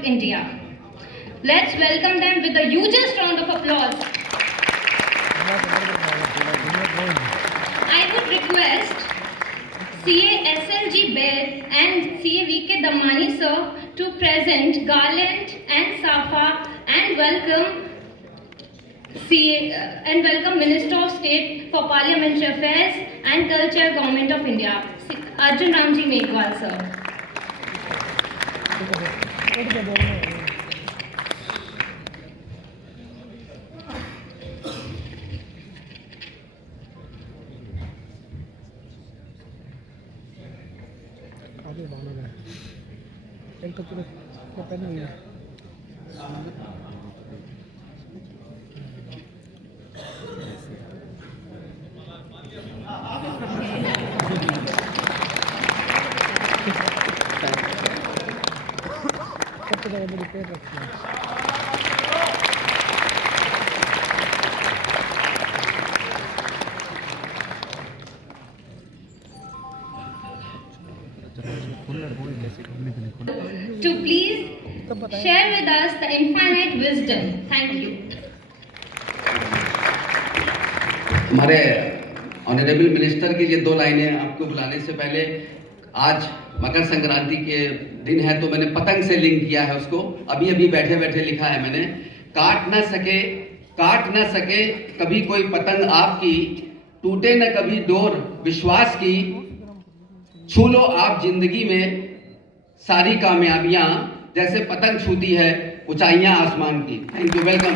of India. Let's welcome them with the hugest round of applause. I would request CA SLG Baird and CA VK Dammani sir to present garland and safa and welcome Minister of State for Parliamentary Affairs and Culture, Government of India, Arjun Ramji Meghwal sir. To please share with us the infinite wisdom. Thank you. हमारे honourable minister की ये 2 लाइनें आपको बुलाने से पहले, आज मकर संक्रांति के दिन है तो मैंने पतंग से लिंक किया है उसको। अभी अभी बैठे बैठे लिखा है मैंने, काट न सके कभी कोई पतंग आपकी, टूटे न कभी डोर विश्वास की, छू लो आप जिंदगी में सारी कामयाबियां, जैसे पतंग छूती है ऊंचाइयां आसमान की। Thank you, welcome.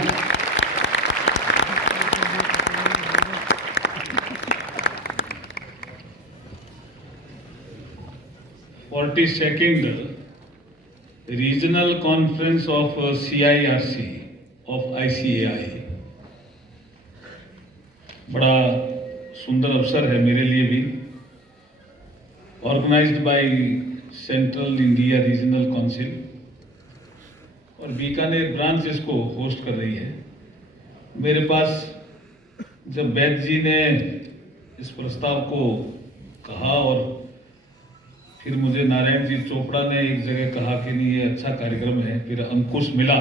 42nd Regional Conference of CIRC of ICAI बड़ा सुंदर अवसर है मेरे लिए भी। Organised by central India regional council और बीकानेर ब्रांच इसको होस्ट कर रही है। मेरे पास जब वैद्य जी ने इस प्रस्ताव को कहा और फिर मुझे नारायण जी चोपड़ा ने एक जगह कहा कि नहीं ये अच्छा कार्यक्रम है, फिर अंकुश मिला,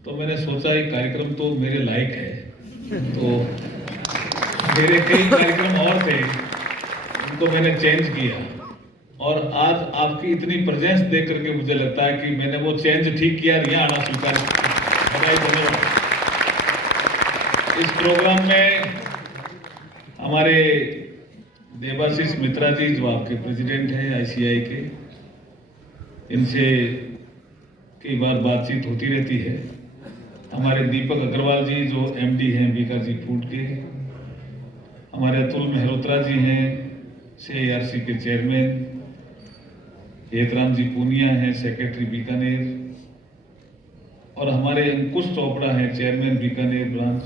तो मैंने सोचा ये कार्यक्रम तो मेरे लायक है। तो मेरे कई कार्यक्रम और थे, उनको मैंने चेंज किया और आज आपकी इतनी प्रेजेंस देख करके मुझे लगता है कि मैंने वो चेंज ठीक किया, यहाँ आना स्वीकार किया। इस प्रोग्राम में हमारे देवाशीष मित्रा जी जो आपके प्रेसिडेंट हैं आईसीआई के, इनसे कई बार बातचीत होती रहती है। हमारे दीपक अग्रवाल जी जो एमडी हैं बीकाजी फूड के, हमारे अतुल मेहरोत्रा जी हैं सीआईआरसी के चेयरमैन, हेतराम जी पूनिया हैं सेक्रेटरी बीकानेर, और हमारे अंकुश चोपड़ा हैं chairman Bikaner branch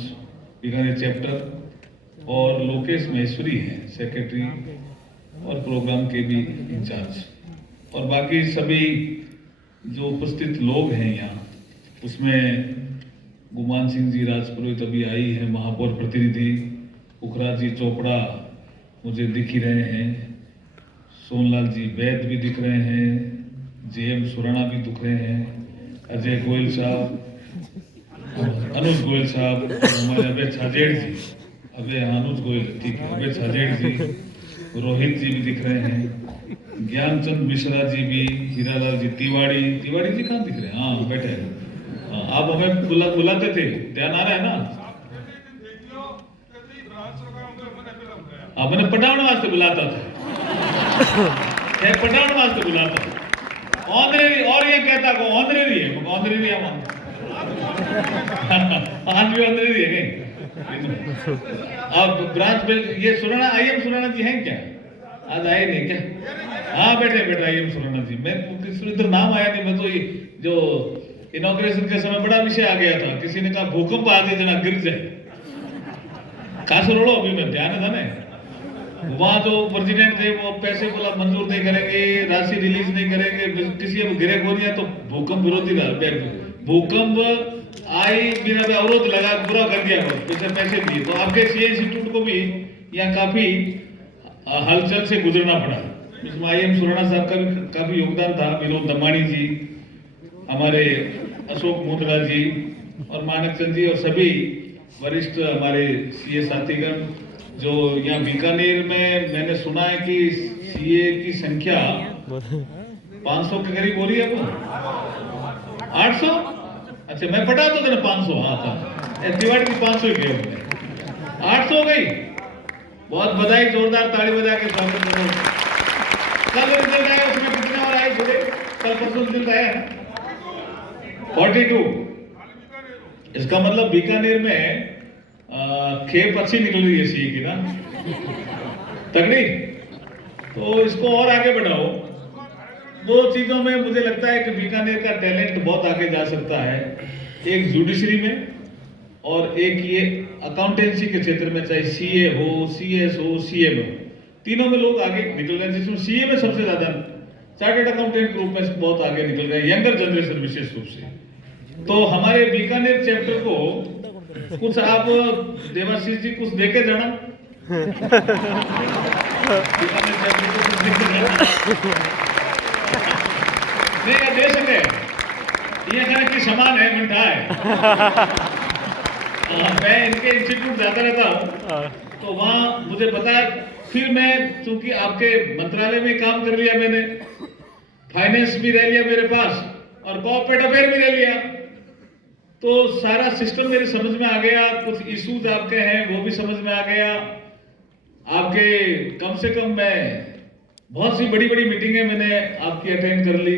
Bikaner chapter, और लोकेश महेश्वरी हैं सेक्रेटरी और प्रोग्राम के भी इंचार्ज, और बाकी सभी जो उपस्थित लोग हैं यहाँ, उसमें गुमान सिंह जी राजपुरोहित अभी आई है, महापौर प्रतिनिधि पुखराज जी चोपड़ा मुझे दिख ही रहे हैं, सोनलाल जी वैद भी दिख रहे हैं, जेएम सुराणा भी दिख रहे हैं, अजय गोयल साहब, अनुज गोयल साहब, हमारे अभय छाजेड़ जी, अभय अनुज गोयल ठीक है, अभय छाजेड़ जी, रोहित जी भी दिख रहे हैं, ज्ञानचंद मिश्रा जी भी, हीरालाल जी तिवाड़ी जी कहाँ दिख रहे हैं? हाँ बैठे हैं। आप हमें बुलाते थे, ध्यान आ रहा है ना? आपने पटावन वास्ते बुलाता था, पटावन वास्ते बुलाता था, ऑनरेरी, और ये कहता को ऑनरेरी है, ऑनरेरी है वहां, आज भी ऑनरेरी है कहीं। अब ब्रांच में ये सुराना आईएम सुराना जी हैं क्या? आज आए नहीं क्या? हाँ बैठे आईएम सुराना जी, मैं किसी इधर नाम आया नहीं, मैं तो ये जो इनॉग्रेशन के समय बड़ा विषय आ गया था, किसी ने कहा भूकंप आ जाए जना गिर जाए, कासरोड़ो अभी मैं ध्यान था ना, वहाँ जो प्रेसिडेंट थे वो पैसे बोला मंजूर नहीं करेंगे, राशि रिलीज नहीं करेंगे, किसी अब गिरे को नहीं, तो भूकंप विरोधी रहा, भूकंप आई बिना अवरोध लगा पूरा कर दिया, पैसे दिए, तो आपके सीए इंस्टीट्यूट को भी यहाँ काफी हलचल से गुजरना पड़ा। इसमें आईएम सुराना साहब का भी काफी योगदान था, विनोद दमानी जी, हमारे अशोक मुंद्रा जी और मानक चंद जी और सभी वरिष्ठ हमारे सीए साथीगण, जो यहाँ बीकानेर में मैंने सुना है कि सीए की संख्या 500 के करीब हो रही है अब 800। अच्छा मैं पढ़ा तो था 500, हाँ था तिवाड़ी की 500 ही गए होंगे, 800 हो गई। बहुत बधाई, जोरदार ताली बजा के स्वागत करो। कल रिजल्ट आया उसमें कितने और आए थोड़े, कल परसों रिजल्ट आया 42। इसका मतलब बीकानेर में खेप अच्छी निकल रही है सीए की ना, तगड़ी। तो इसको और आगे बढ़ाओ। दो चीजों में मुझे लगता है कि बीकानेर का टैलेंट बहुत आगे जा सकता है, एक जुडिशरी में और एक ये अकाउंटेंसी के क्षेत्र में, चाहे सीए हो, सीएस हो, सीएम हो, तीनों में लोग आगे निकल रहे हैं। जिसमें सीए में सबसे ज्यादा चार्टर्ड अकाउंटेंट ग्रुप में बहुत आगे निकल रहे हैं, यंगर जनरेशन विशेष रूप से। तो हमारे बीकानेर चैप्टर को कुछ आप देवाशीष जी कुछ देके जाना, बीकानेर चैप्टर को कुछ देके जाना नहीं दे सके, ये कहने की समान है, मिठा है। मैं इनके इंस्टीट्यूट जाता रहता हूँ तो वहाँ मुझे पता है। फिर मैं चूंकि आपके मंत्रालय में काम कर लिया, मैंने फाइनेंस भी रह लिया मेरे पास और कॉर्पोरेट अफेयर भी रह लिया, तो सारा सिस्टम मेरे समझ में आ गया। कुछ इश्यूज आपके हैं वो भी समझ में आ गया आपके। कम से कम मैं बहुत सी बड़ी बड़ी मीटिंगें मैंने आपकी अटेंड कर ली,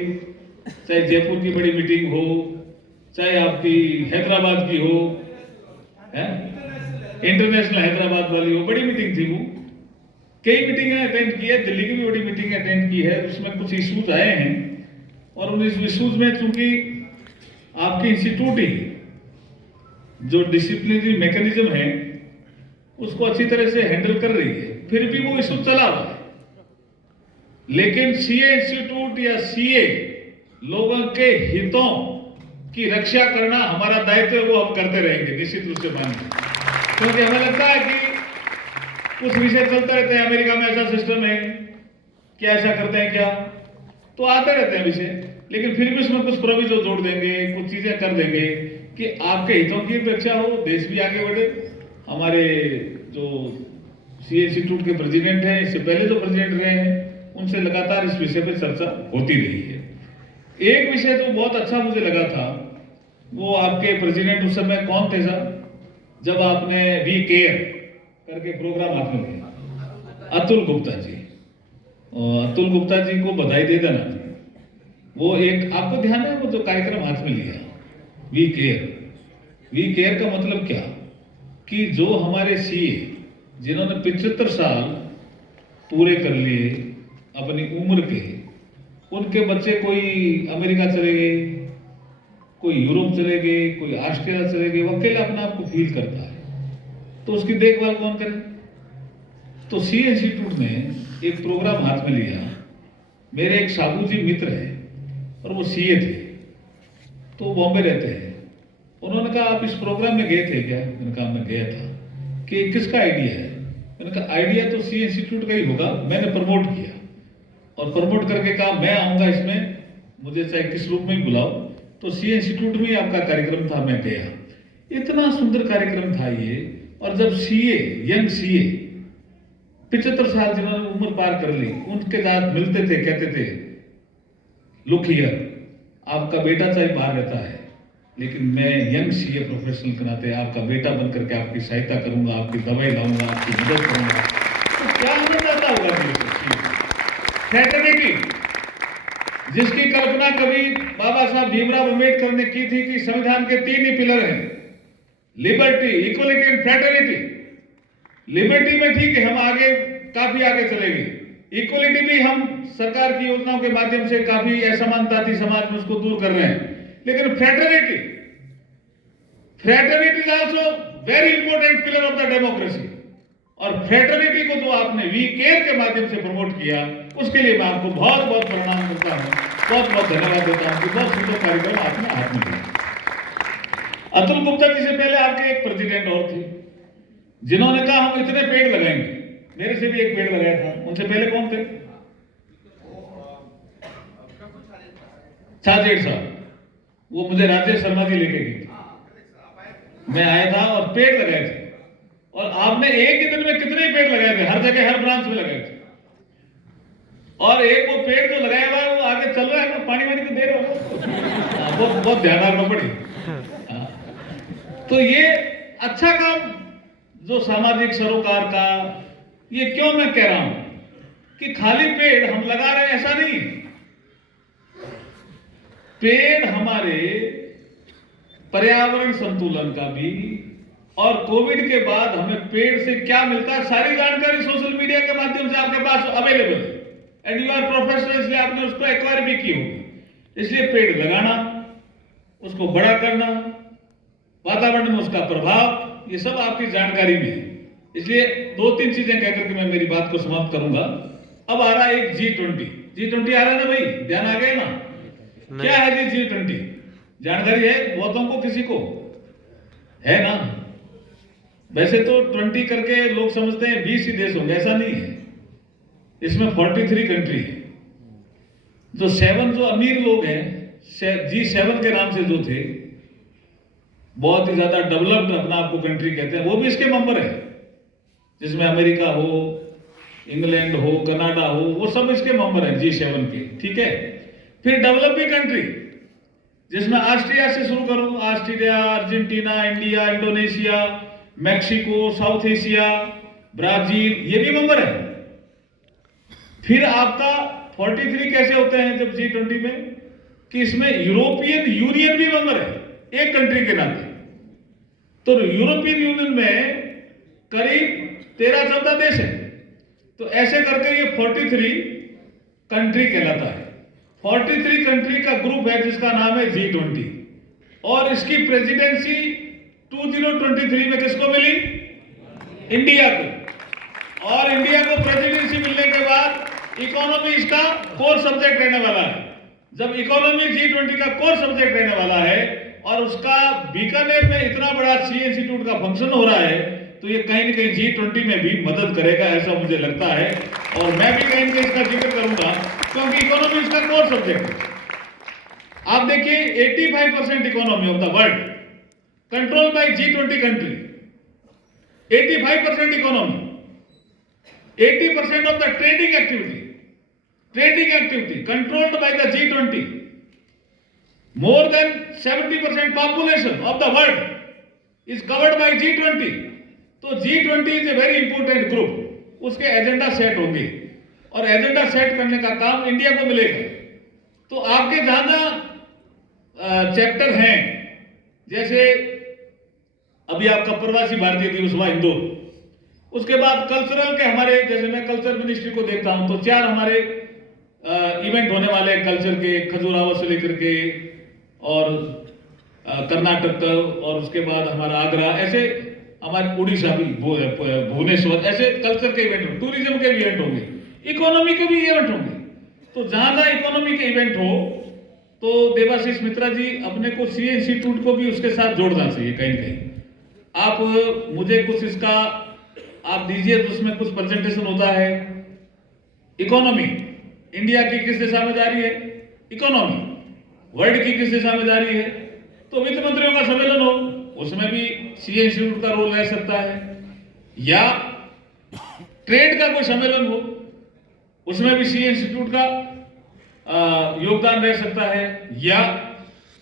चाहे जयपुर की बड़ी मीटिंग हो, चाहे आपकी हैदराबाद की हो, इंटरनेशनल हैदराबाद वाली हो, बड़ी मीटिंग थी वो। कई मीटिंगें अटेंड की है, दिल्ली की भी बड़ी मीटिंग अटेंड की है। उसमें कुछ इश्यूज आए हैं और उन इश्यूज में चूंकि आपकी इंस्टीट्यूट ही जो डिसिप्लिनरी मैकेनिज्म है उसको अच्छी तरह से हैंडल कर रही है, फिर भी वो इशू चला हुआ है। लेकिन सीए इंस्टीट्यूट या सीए लोगों के हितों की रक्षा करना हमारा दायित्व है, वो हम करते रहेंगे निश्चित रूप से मानिए। क्योंकि हमें लगता है कि कुछ विषय चलते रहते हैं, अमेरिका में ऐसा सिस्टम है, क्या ऐसा करते हैं क्या, तो आते रहते हैं विषय, लेकिन फिर भी उसमें कुछ प्रोविजन जोड़ देंगे, कुछ चीजें कर देंगे कि आपके हितों की रक्षा हो, देश भी आगे बढ़े। हमारे जो सीए इंस्टीट्यूट के प्रेसिडेंट हैं, इससे पहले जो प्रेसिडेंट रहे हैं, उनसे लगातार इस विषय पर चर्चा होती रही है। एक विषय तो बहुत अच्छा मुझे लगा था, वो आपके प्रेसिडेंट उस समय कौन थे साहब, जब आपने वी केयर करके प्रोग्राम आपने किया, अतुल गुप्ता जी। अतुल गुप्ता जी को बधाई दे देना। वो एक आपको ध्यान है वो जो कार्यक्रम हाथ में लिया वी केयर। वी केयर का मतलब क्या कि जो हमारे सीए जिन्होंने 75 साल पूरे कर लिए अपनी उम्र के, उनके बच्चे कोई अमेरिका चले गए, कोई यूरोप चले गए, कोई ऑस्ट्रेलिया चले गए, वो अकेला अपने आप को फील करता है, तो उसकी देखभाल कौन करे। तो सीए इंस्टीट्यूट ने एक प्रोग्राम हाथ में लिया। मेरे एक साबू जी मित्र है और वो सीए थे, तो बॉम्बे रहते हैं। उन्होंने कहा आप इस प्रोग्राम में गए थे क्या? मैंने कहा मैं गया था। कि किसका आइडिया है? मैंने कहा आइडिया तो सीए इंस्टीट्यूट का ही होगा। मैंने प्रमोट किया और प्रमोट करके कहा मैं आऊंगा इसमें, मुझे चाहे किस रूप में बुलाओ। तो सीए इंस्टीट्यूट में आपका कार्यक्रम था, मैं गया। इतना सुंदर कार्यक्रम था ये। और जब सीए, यंग सीए 75 साल जिन्होंने उम्र पार कर ली, उनके साथ मिलते थे, कहते थे लुक हियर, आपका बेटा चाहे बाहर रहता है, लेकिन मैं यंग सीए प्रोफेशनल के नाते आपका बेटा बनकर के आपकी सहायता करूंगा, आपकी दवाई लाऊंगा, आपकी मदद करूंगा। तो क्या होना चाहता होगा? फ्रेटर्निटी, जिसकी कल्पना कभी बाबा साहब भीमराव अम्बेडकर ने की थी कि संविधान के 3 ही पिलर हैं, liberty, equality and fraternity. Liberty में ठीक है, हम आगे काफी आगे चलेंगे। इक्वलिटी भी हम सरकार की योजनाओं के माध्यम से काफी असमानता थी समाज में, उसको दूर कर रहे हैं। लेकिन fraternity is also very important pillar of the democracy. और फ्रेटर्निटी को जो आपने वी केयर के माध्यम से प्रमोट किया, उसके लिए मैं आपको बहुत बहुत प्रणाम करता हूं, बहुत बहुत धन्यवाद देता हूं कि बहुत सुंदर कार्यक्रम आपने हाथ में लिया। अतुल गुप्ता जी से पहले आपके एक प्रेसिडेंट और थे जिन्होंने कहा हम इतने पेड़ लगाएंगे। मेरे से भी एक पेड़ लगाया था। उनसे पहले कौन थे? छाजेड़ साहब। वो मुझे राजेश शर्मा जी लेके गए थे, मैं आया था और पेड़ लगाए थे। और आपने एक ही दिन में कितने पेड़ लगाए थे, हर जगह हर ब्रांच में लगाए थे। और एक वो पेड़ जो लगाया हुआ है वो आगे चल रहा है ना, पानी वानी तो दे रहे हो, बहुत बहुत ध्यान रखना पड़ेगा। तो ये अच्छा काम जो सामाजिक सरोकार का, ये क्यों मैं कह रहा हूं कि खाली पेड़ हम लगा रहे हैं ऐसा नहीं। पेड़ हमारे पर्यावरण संतुलन का भी, और कोविड के बाद हमें पेड़ से क्या मिलता है सारी जानकारी सोशल मीडिया के माध्यम से आपके पास अवेलेबल है, एंड यू आर प्रोफेशनल, इसलिए आपने उसको एक्वायर भी की होगी। इसलिए पेड़ लगाना, उसको बड़ा करना, वातावरण में उसका प्रभाव, ये सब आपकी जानकारी में है। इसलिए 2-3 चीजें कहकर के मैं मेरी बात को समाप्त करूंगा। अब आ रहा है एक G20 आ रहा है ना भाई, ध्यान आ गया ना? क्या है जी G20? जानकारी है बहुतों को, किसी को है ना? वैसे तो 20 करके लोग समझते हैं 20 ही देश होंगे, ऐसा नहीं है। इसमें 43 कंट्री है। जो 7 जो अमीर लोग हैं, G7 के नाम से जो थे, बहुत ही ज्यादा डेवलप्ड अपना आपको कंट्री कहते हैं, वो भी इसके मेंबर है, जिसमें अमेरिका हो, इंग्लैंड हो, कनाडा हो, वो सब इसके मेंबर हैं G7 के, ठीक है। फिर डेवलपिंग कंट्री, जिसमें ऑस्ट्रिया से शुरू करूं, Australia, Argentina, India, Indonesia, Mexico, south Asia, Brazil, ये भी मेंबर है। फिर आपका 43 कैसे होते हैं जब G20 में, कि इसमें यूरोपियन यूनियन भी मेंबर है एक कंट्री के नाते। तो यूरोपियन यूनियन में करीब 13-14 देश है। तो ऐसे करके ये 43 कंट्री कहलाता है। 43 कंट्री का ग्रुप है जिसका नाम है G20। और इसकी प्रेसिडेंसी 2023 में किसको मिली? इंडिया को। और इंडिया को प्रेसिडेंसी मिलने के बाद इकोनॉमी इसका कोर सब्जेक्ट रहने वाला है। जब इकोनॉमी G20 का कोर सब्जेक्ट रहने वाला है और उसका बीकानेर में इतना बड़ा सी इंस्टीट्यूट का फंक्शन हो रहा है, तो ये कहीं ना कहीं G20 में भी मदद करेगा, ऐसा मुझे लगता है। और मैं भी कहीं ना कहीं इसका जिक्र करूंगा, क्योंकि इकोनॉमी इसका कोर सब्जेक्ट है। आप देखिए 85% economy of the world control by G20 country. 85% economy, 80% of the trading activity controlled by the G20। More than 70% population of the world is covered by G20. तो G20 is a very important group. उसके agenda set होंगे और agenda set करने का काम India को मिलेगा। तो आपके जहां जहां चैप्टर हैं, जैसे अभी आपका प्रवासी भारतीय दिवस हुआ इंदौर, उसके बाद कल्चरल के हमारे, जैसे मैं कल्चर मिनिस्ट्री को देखता हूं, तो 4 हमारे इवेंट होने वाले हैं कल्चर के, खजुराहो से लेकर के और कर्नाटक तक, और उसके बाद हमारा आगरा, ऐसे हमारे उड़ीसा भी, भुवनेश्वर, ऐसे कल्चर के इवेंट, टूरिज्म के इवेंट होंगे, इकोनॉमी के भी इवेंट होंगे। तो जहां जहां इकोनॉमी के इवेंट हो, तो देवाशीष मित्रा जी अपने को सी इंस्टीट्यूट को भी उसके साथ जोड़ना चाहिए कहीं कहीं। आप मुझे कुछ इसका आप दीजिए, तो उसमें कुछ प्रेजेंटेशन होता है। इकोनॉमी इंडिया की किस दिशा में जा रही है, इकोनॉमी वर्ल्ड की किस दिशा में जा रही है, तो वित्त मंत्रियों का सम्मेलन हो, उसमें भी सी इंस्टीट्यूट का रोल रह सकता है, या ट्रेड का कोई सम्मेलन हो, उसमें भी सी इंस्टीट्यूट का योगदान रह सकता है, या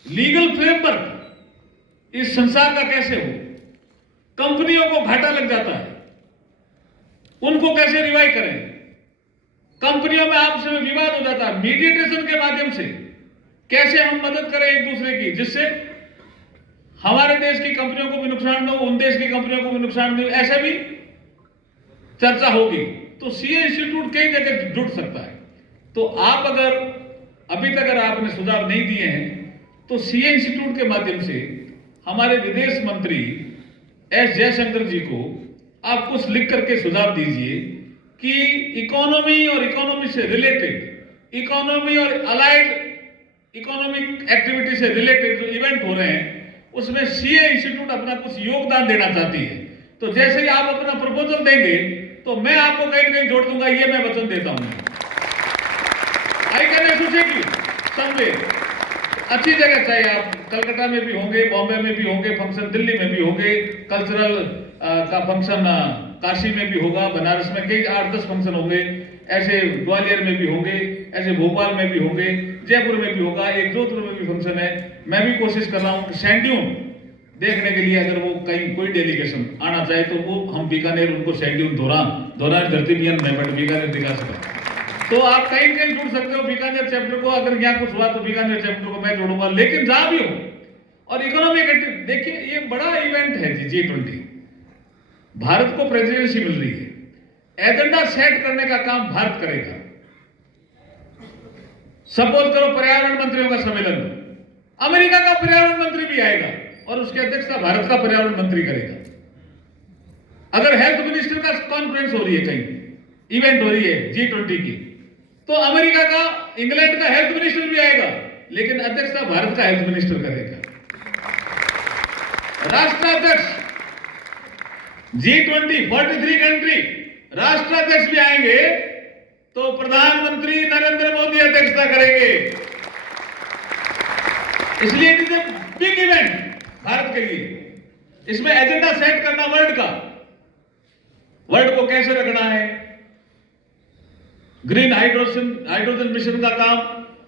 लीगल फ्रेमवर्क इस संसार का कैसे हो, कंपनियों को घाटा लग जाता है, उनको कैसे रिवाइव करें, कंपनियों में आपस में विवाद हो जाता है, मीडिएशन के माध्यम से कैसे हम मदद करें एक दूसरे की, जिससे हमारे देश की कंपनियों को भी नुकसान न हो, उन देश की कंपनियों को भी नुकसान नहीं हो, ऐसे भी चर्चा होगी। तो सीए इंस्टीट्यूट कई जगह जुड़ सकता है। तो आप अगर अभी तक अगर आपने सुझाव नहीं दिए हैं, तो सीए इंस्टीट्यूट के माध्यम से हमारे विदेश मंत्री एस जयशंकर जी को आप कुछ लिख करके सुझाव दीजिए कि इकोनॉमी और इकोनॉमी से रिलेटेड, इकोनॉमी और अलाइड इकोनॉमिक एक्टिविटी से रिलेटेड जो इवेंट हो रहे हैं, उसमें सीए इंस्टीट्यूट अपना कुछ योगदान देना चाहती है। तो जैसे ही आप अपना प्रपोजल देंगे, तो मैं आपको कहीं ना कहीं जोड़ दूंगा, ये मैं वचन देता हूं। I can associate you someway. अच्छी जगह चाहिए। आप कलकत्ता में भी होंगे, बॉम्बे में भी होंगे फंक्शन, दिल्ली में भी होंगे, कल्चरल का फंक्शन काशी में भी होगा, बनारस में कई 8-10 फंक्शन होंगे, ऐसे ग्वालियर में भी होंगे, ऐसे भोपाल में भी होंगे, जयपुर में भी होगा, एक जोधपुर में भी फंक्शन है। मैं भी कोशिश कर रहा हूँ कि सैंड ड्यून देखने के लिए अगर वो कहीं कोई डेलीगेशन आना चाहे तो वो हम बीकानेर उनको सैंड ड्यून धोरा धरती मियन में बीकानेर दिखा सकते। तो आप कहीं कहीं जुड़ सकते हो बीकानेर चैप्टर को, अगर यहाँ कुछ हुआ तो बीकानेर चैप्टर को मैं जोड़ूंगा, लेकिन जहां भी हो। और इकोनॉमिक एक्टिविटी देखिए, ये बड़ा इवेंट है G20, भारत को प्रेसिडेंसी मिल रही है, एजेंडा सेट करने का काम भारत करेगा। सपोज करो पर्यावरण मंत्रियों का सम्मेलन, अमेरिका का पर्यावरण मंत्री भी आएगा और उसकी अध्यक्षता भारत का पर्यावरण मंत्री करेगा। अगर हेल्थ मिनिस्टर का कॉन्फ्रेंस हो रही है, कहीं इवेंट हो रही है G20 की, तो अमेरिका का, इंग्लैंड का हेल्थ मिनिस्टर भी आएगा, लेकिन अध्यक्षता भारत का हेल्थ मिनिस्टर करेगा। राष्ट्राध्यक्ष G20 43 कंट्री राष्ट्राध्यक्ष भी आएंगे तो प्रधानमंत्री नरेंद्र मोदी अध्यक्षता करेंगे। इसलिए it is a big event Bharat के लिए। इसमें एजेंडा सेट करना वर्ल्ड को कैसे रखना है, ग्रीन हाइड्रोजन मिशन का काम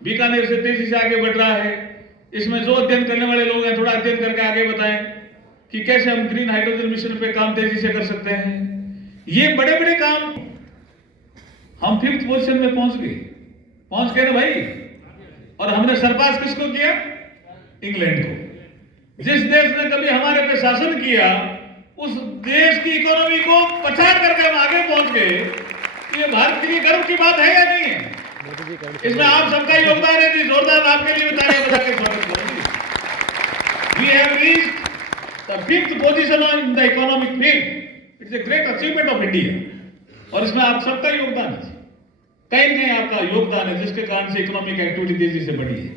बीकानेर से तेजी से आगे बढ़ रहा है। इसमें जो अध्ययन करने वाले लोग हैं, थोड़ा अध्ययन करके आगे बताएं कि कैसे हम ग्रीन हाइड्रोजन मिशन पे काम तेजी से कर सकते हैं। ये बड़े बड़े काम, हम 5th पोजीशन में पहुंच गए ना भाई। और हमने सरपास किसको किया? इंग्लैंड को। जिस देश ने कभी हमारे पे शासन किया, उस देश की इकोनॉमी को पछाड़ करके हम आगे पहुंच गए। ये भारत के लिए गर्व की बात है या नहीं है? इसमें आप सबका योगदान है जी। जोरदार आपके लिए तालियां बजा के स्वागत करूंगी। We have reached the 5th position in the economic field. It's a great achievement of India. और इसमें आप सबका योगदान है, कहीं न कहीं आपका योगदान है, जिसके कारण से इकोनॉमिक एक्टिविटी तेजी से बढ़ी है।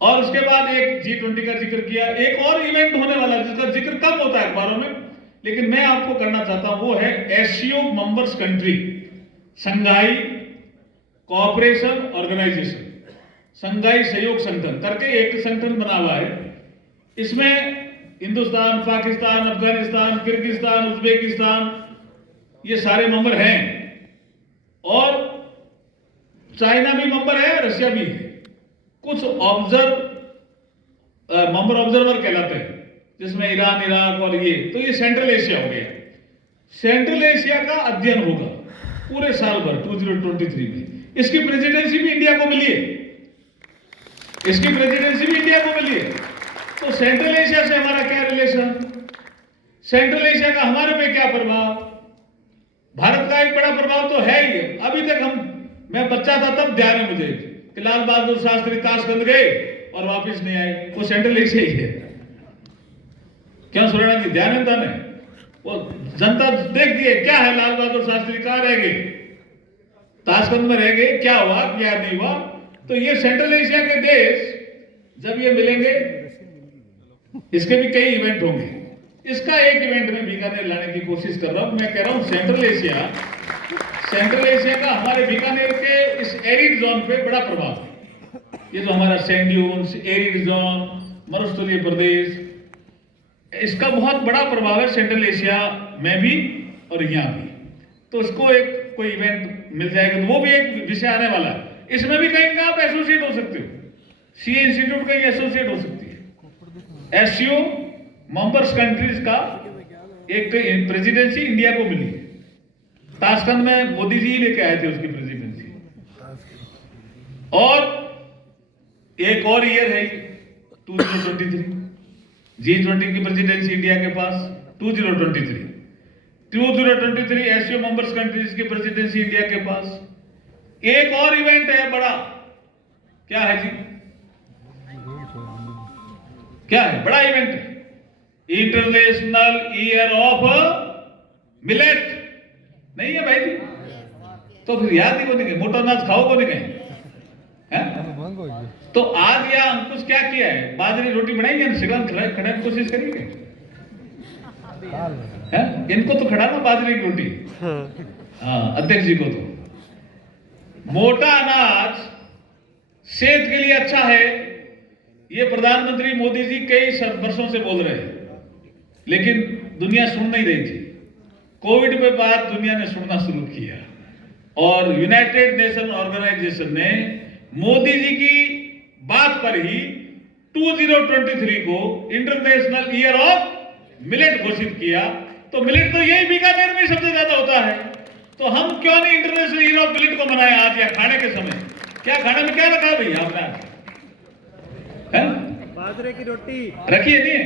और उसके बाद एक G20 का जिक्र किया, एक और इवेंट होने वाला है जिसका जिक्र कम होता है अखबारों में, लेकिन मैं आपको करना चाहता हूं, वो है SCO members country, Shanghai cooperation organisation, Shanghai सहयोग संगठन करके एक संगठन बना हुआ है। इसमें हिंदुस्तान, पाकिस्तान, अफगानिस्तान, किर्गिस्तान, उज्बेकिस्तान, ये सारे मेंबर हैं, और चाइना भी मेंबर है, रशिया भी है। कुछ मेंबर ऑब्जर्वर कहलाते हैं, जिसमें ईरान, इराक और ये, तो ये सेंट्रल एशिया हो गया। सेंट्रल एशिया का अध्ययन होगा पूरे साल भर 2023 में। इसकी प्रेसिडेंसी भी इंडिया को मिली है, इसकी प्रेसिडेंसी भी इंडिया को मिली है। तो सेंट्रल एशिया से हमारा क्या रिलेशन, सेंट्रल एशिया का हमारे पे क्या प्रभाव? भारत का एक बड़ा प्रभाव तो है ही। अभी तक मैं बच्चा था तब ध्यान है मुझे कि लाल बहादुर शास्त्री ताशकंद गए और वापस नहीं आए, वो सेंट्रल एशिया ही है। क्यों सुरैना जी, ध्यान है ना? वो जनता देखती है क्या है, लाल बहादुर शास्त्री कहां रह गए, ताशकंद में रह गए, क्या हुआ क्या नहीं हुआ। तो ये सेंट्रल एशिया के देश जब ये मिलेंगे, इसके भी कई इवेंट होंगे। इसका एक इवेंट में बीकानेर लाने की कोशिश कर रहा हूं। मैं कह रहा हूं सेंट्रल एशिया का हमारे बीकानेर के इस एरिड जोन पे बड़ा प्रभाव है। ये जो हमारा सैंड ड्यून्स, एरिड जोन, मरुस्थलीय प्रदेश, इसका बहुत बड़ा प्रभाव है सेंट्रल एशिया में भी और यहाँ भी। तो इसको एक कोई इवेंट मिल जाएगा तो वो भी एक विषय आने वाला है। इसमें भी कहीं आप एसोसिएट हो सकते हो, सीए इंस्टीट्यूट कहीं एसोसिएट हो सकती है। एससीओ मेंबर्स कंट्रीज का एक प्रेसिडेंसी इंडिया को मिली। ताशकंद में मोदी जी लेके आए थे उसकी प्रेसिडेंसी। और एक और ईयर है 2023, G20 की प्रेसिडेंसी इंडिया के पास 2023 एससीओ मेंबर्स कंट्रीज की प्रेसिडेंसी इंडिया के पास। एक और इवेंट है बड़ा, क्या है जी, क्या है बड़ा इवेंट है? International year of millet. नहीं है भाई जी? तो फिर याद ही को नहीं गए, मोटा अनाज खाओ को नहीं गए। तो आज या अंकुश क्या किया है, बाजरी रोटी बनाएंगे, खड़े की कोशिश करेंगे। इनको तो खड़ा ना बाजरे की रोटी, हाँ अध्यक्ष जी को तो। मोटा अनाज सेहत के लिए अच्छा है, ये प्रधानमंत्री मोदी जी कई वर्षों से बोल रहे हैं, लेकिन दुनिया सुन नहीं रही थी। कोविड के बाद दुनिया ने सुनना शुरू किया और यूनाइटेड नेशन ऑर्गेनाइजेशन ने मोदी जी की बात पर ही 2023 को इंटरनेशनल ईयर ऑफ मिलेट घोषित किया। तो मिलेट तो यही बीकानेर में सबसे ज्यादा होता है, तो हम क्यों नहीं इंटरनेशनल ईयर ऑफ मिलेट को मनाएं आज या खाने के समय? क्या खाने में क्या रखा भाई आपने? बाजरे की रोटी रखी है नहीं?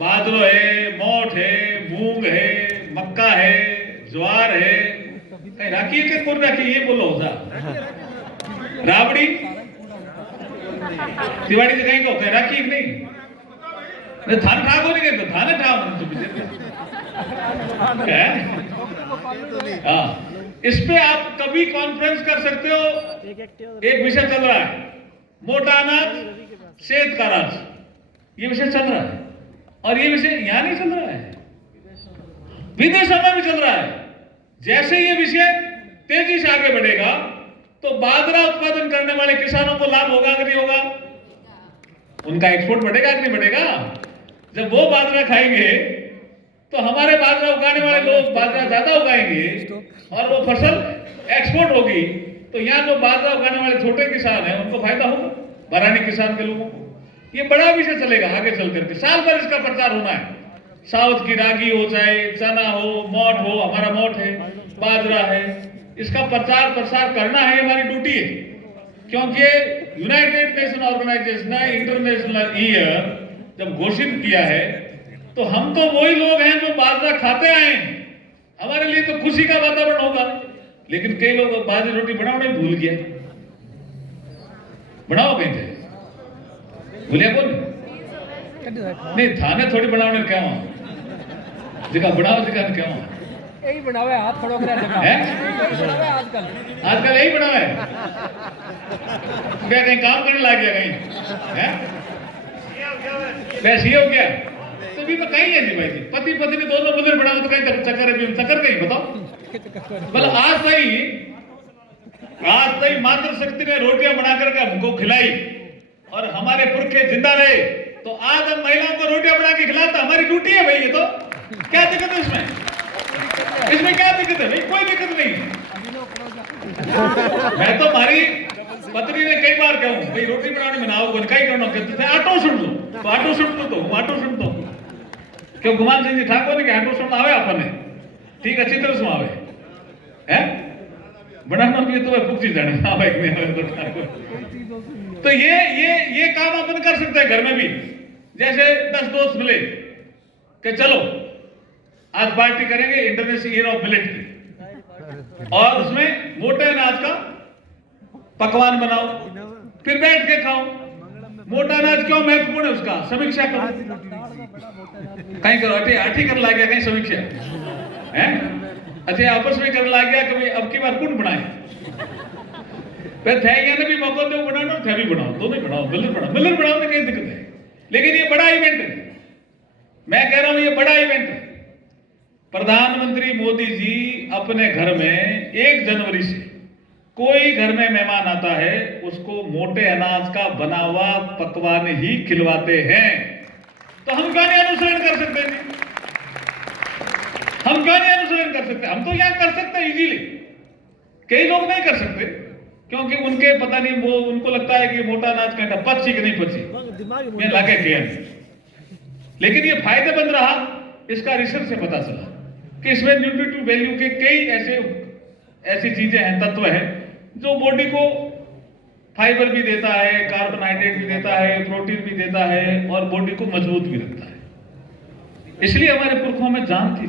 बाजरो है, मोठ है, मूंग है, मक्का है, ज्वार है, कहीं राखी के कौन राखी ये बोलो होता राबड़ी दिवाली से कहीं को कहीं राखी नहीं थान ठाक हो नहीं तो थाने ठाक हाँ, इस पे आप कभी कॉन्फ्रेंस कर सकते हो। एक विषय चल रहा है मोटा अनाज सेहत का राज, ये विषय चल रहा है और ये विषय यहां नहीं चल रहा है, विदेशों में भी चल रहा है। जैसे ये विषय तेजी से आगे बढ़ेगा तो बाजरा उत्पादन करने वाले किसानों को लाभ होगा कि नहीं होगा? उनका एक्सपोर्ट बढ़ेगा कि नहीं बढ़ेगा? जब वो बाजरा खाएंगे तो हमारे बाजरा उगाने वाले लोग बाजरा ज्यादा उगाएंगे और वो फसल एक्सपोर्ट होगी, तो यहाँ जो बाजरा उगाने वाले छोटे किसान हैं उनको फायदा होगा, बरानी किसान के लोगों को। ये बड़ा विषय चलेगा आगे चल करके, साल भर इसका प्रचार होना है। साउथ की रागी हो चाहे चना हो, मोठ हो, हमारा मोठ है, बाजरा है, इसका प्रचार प्रसार करना है, हमारी ड्यूटी है। क्योंकि यूनाइटेड नेशन ऑर्गेनाइजेशन ने इंटरनेशनल ईयर जब घोषित किया है तो हम तो वही लोग हैं जो बाजरा खाते आए, हमारे लिए तो खुशी का वातावरण होगा। लेकिन कई लोग बाजरी रोटी बनाने भूल गया, बनाओ कहीं थे भूलिया कौन नहीं थाने थोड़ी बनाने क्या जगह बनाओ जगह क्या यही बनावे हाथ खड़ो कर जगह है आजकल यही बना है क्या कहीं काम करने लग गया कहीं है वैसे हो गया तो भी कहीं है जी भाई जी पति पत्नी दोनों मंदिर बनाओ तो कहीं चक्कर है चक्कर कहीं बताओ मतलब आज तक मातृशक्ति ने रोटियां बनाकर के हमको खिलाई और हमारे पुरखे जिंदा रहे, तो आज हम महिलाओं को रोटियां बना के खिलाता हमारी ड्यूटी है भाई। ये तो क्या दिक्कत है इसमें क्या दिक्कत है भाई? कोई दिक्कत नहीं। मैं तो हमारी पत्नी ने कई बार कहूं भाई रोटी बनाने में ना हो कई करना कहते थे आटो सुन लो तो आटो सुन लो तो आटो सुन दो क्यों गुमान सिंह जी ठाकुर ने आटो सुन आवे अपने ठीक अच्छी तरह से आवे है बनाना भी तो पुक्ची जाने हाँ भाई तो ये काम अपन कर सकते हैं घर में भी। जैसे 10 दोस्त मिले कि चलो आज पार्टी करेंगे इंटरनेशनल ईयर ऑफ मिलेट की और उसमें मोटे अनाज का पकवान बनाओ फिर बैठ के खाओ। मोटा अनाज क्यों महत्वपूर्ण है उसका समीक्षा करो, कहीं करो अठी कर ला गया कहीं समीक्षा है अच्छा आपस में कर ला गया कि अब की बार कौन बनाए फिर थे ने भी मौका दो बनाना थे भी बनाओ दोनों ही बनाओ मिलर बनाओ में कहीं दिक्कत है। लेकिन ये बड़ा इवेंट है, मैं कह रहा हूं ये बड़ा इवेंट है। प्रधानमंत्री मोदी जी अपने घर में 1 जनवरी से कोई घर में मेहमान आता है उसको मोटे अनाज का बना हुआ पकवान ही खिलवाते हैं। तो हम क्यों नहीं अनुसरण कर सकते जी? हम क्यों नहीं अनुसरण कर सकते? हम तो यहां कर सकते हैं इजीली, कई लोग नहीं कर सकते क्योंकि उनके पता नहीं वो उनको लगता है कि मोटा अनाज का पची कि नहीं पची मैं लागे किया। लेकिन ये फायदेमंद रहा, इसका रिसर्च से पता चला कि इसमें न्यूट्रिटिव वैल्यू के कई ऐसी चीजें हैं, तत्व हैं जो बॉडी को फाइबर भी देता है, कार्बोहाइड्रेट भी देता है, प्रोटीन भी देता है और बॉडी को मजबूत भी रखता है। इसलिए हमारे पुरखों में जान थी।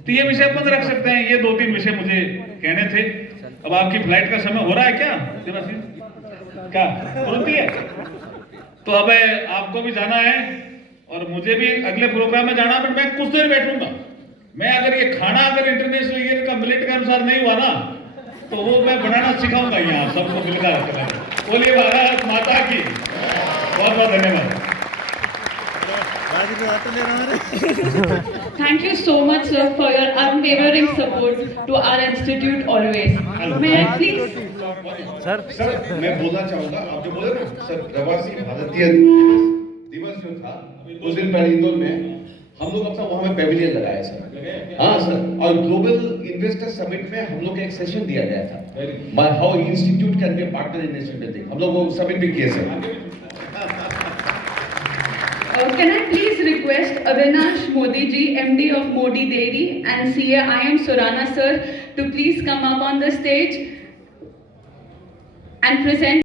तो ये विषय अपन रख सकते हैं। ये 2-3 विषय मुझे कहने थे। अब आपकी फ्लाइट का समय हो रहा है क्या क्या बोलती है? तो अब आपको भी जाना है और मुझे भी अगले प्रोग्राम में जाना है, मैं कुछ देर बैठूंगा। मैं अगर ये खाना अगर इंटरनेशनल ईयर का मिलेट के अनुसार नहीं हुआ ना तो वो मैं बनाना सिखाऊंगा यहाँ सबको मिलकर। बोलिए भारत माता की। बहुत बहुत धन्यवाद। Thank you so much, sir, for your unwavering support to our institute always. May I please? Sir मैं बोलना चाहूंगा, आप जो बोले ना सर, प्रवासी भारतीय दिवस जो था उस दिन पहले इंदौर में हम लोग अपना वहां में पेविलियन लगाया सर। हाँ सर, और ग्लोबल इन्वेस्टर समिट में हम लोग एक सेशन दिया गया था, how institute can be partner in national building, हम लोग वो समिट भी किए sir. Can I please request Avinash Modi ji, MD of Modi Dairy, and CA IM Surana sir, to please come up on the stage and present